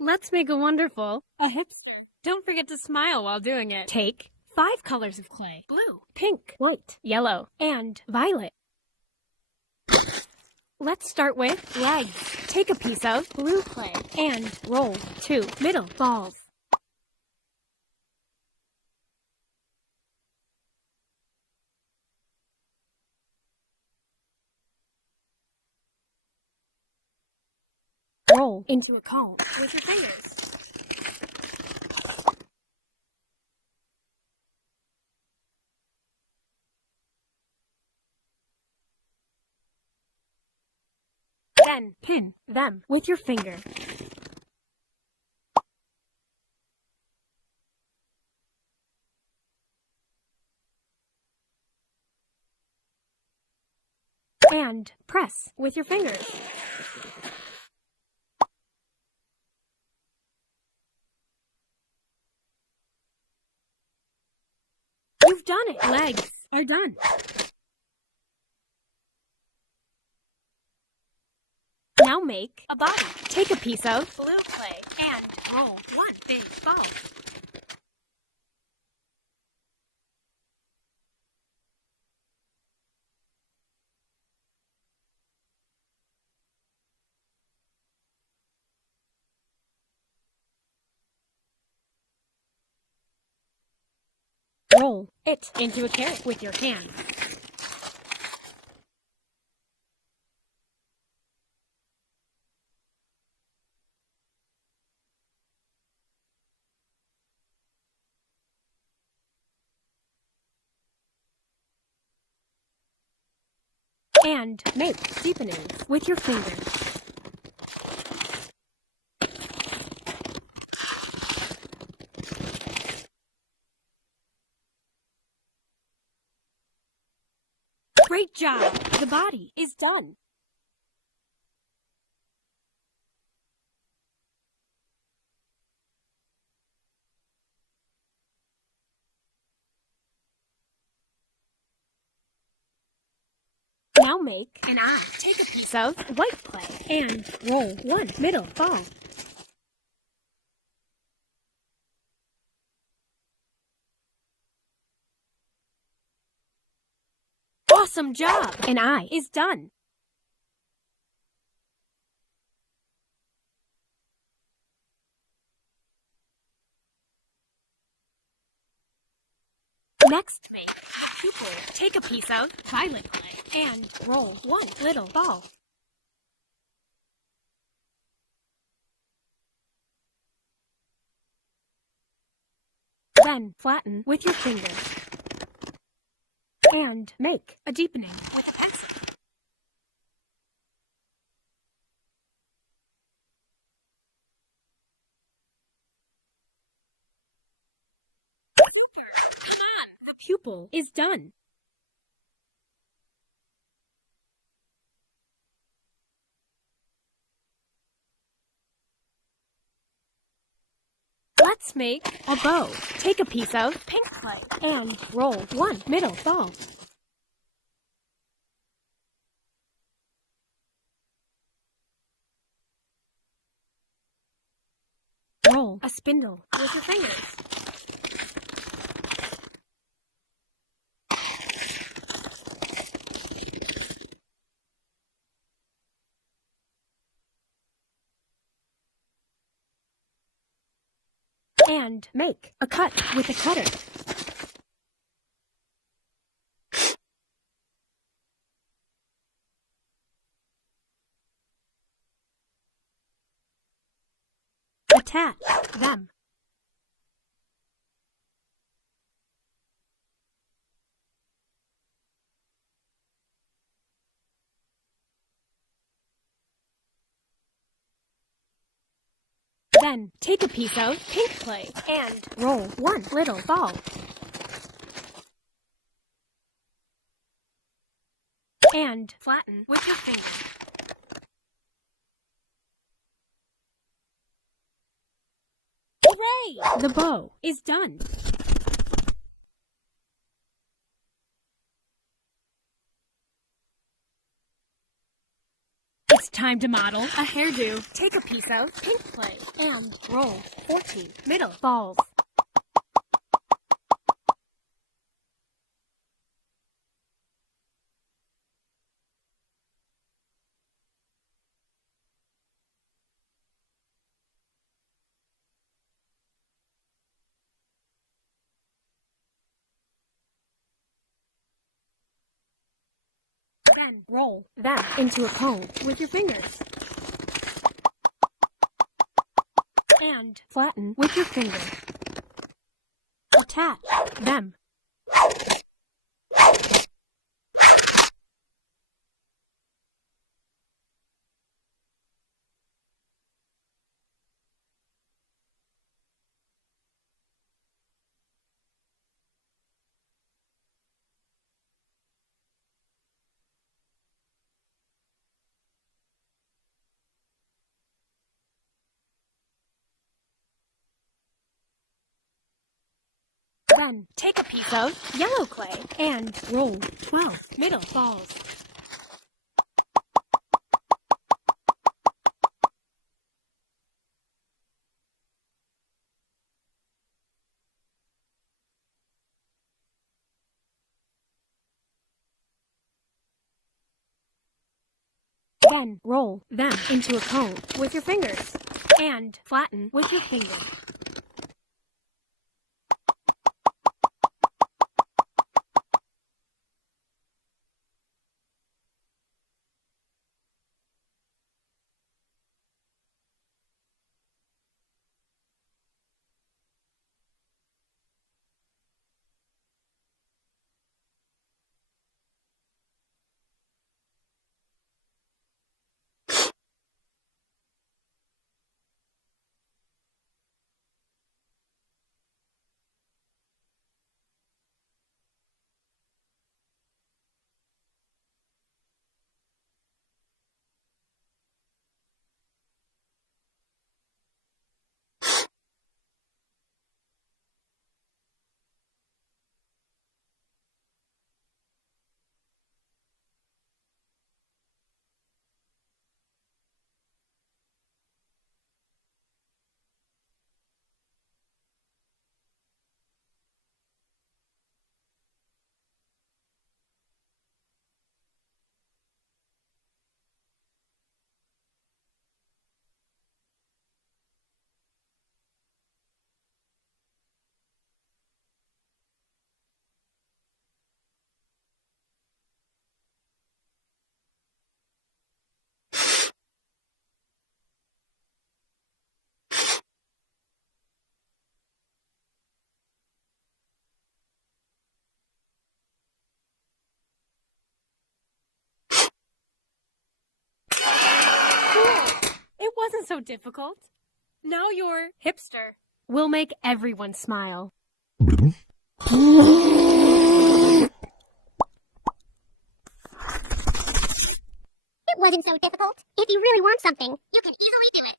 Let's make a wonderful a hipster. Don't forget to smile while doing it. Take 5 colors of clay: blue, pink, white, yellow, and violet. Let's start with legs. Take a piece of blue clay and roll 2 middle balls. Roll into a cone with your fingers. Then pin them with your finger. And press with your fingers. You've done it! Legs are done. Now make a body. Take a piece of blue clay and roll 1 big ball. Roll it into a carrot with your hand. And make deepenings with your finger. Great job! The body is done. Now make an eye. Take a piece of white clay and roll 1 middle ball. Awesome job! An eye is done. Next, make pupil. Take a piece of violet clay and roll 1 little ball. Then flatten with your fingers. And make a deepening with a pencil. Super! Come on! The pupil is done. Let's make a bow. Take a piece of pink clay and roll 1 middle ball. Roll a spindle with your fingers. And make a cut with a cutter. Attach them. Then take a piece of pink clay and roll one little ball. And flatten with your fingers. Hooray! The bow is done. It's time to model a hairdo. Take a piece of pink clay and roll 14 middle balls. Then roll them into a cone with your fingers. And flatten with your finger. Attach them. Then take a piece of yellow clay and roll 12 middle balls. Then roll them into a cone with your fingers and flatten with your finger. It wasn't so difficult. Now you're hipster. We'll make everyone smile. It wasn't so difficult. If you really want something, you can easily do it.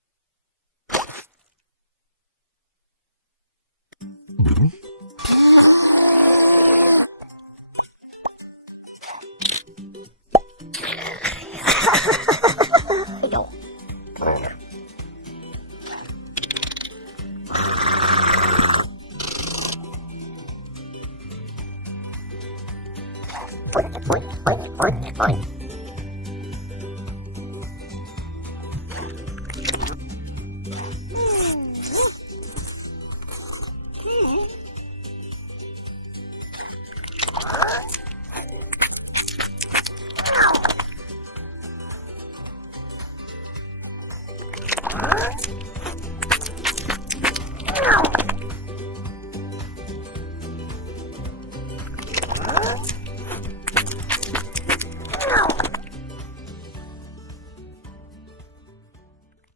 Boing, boing, boing, boing.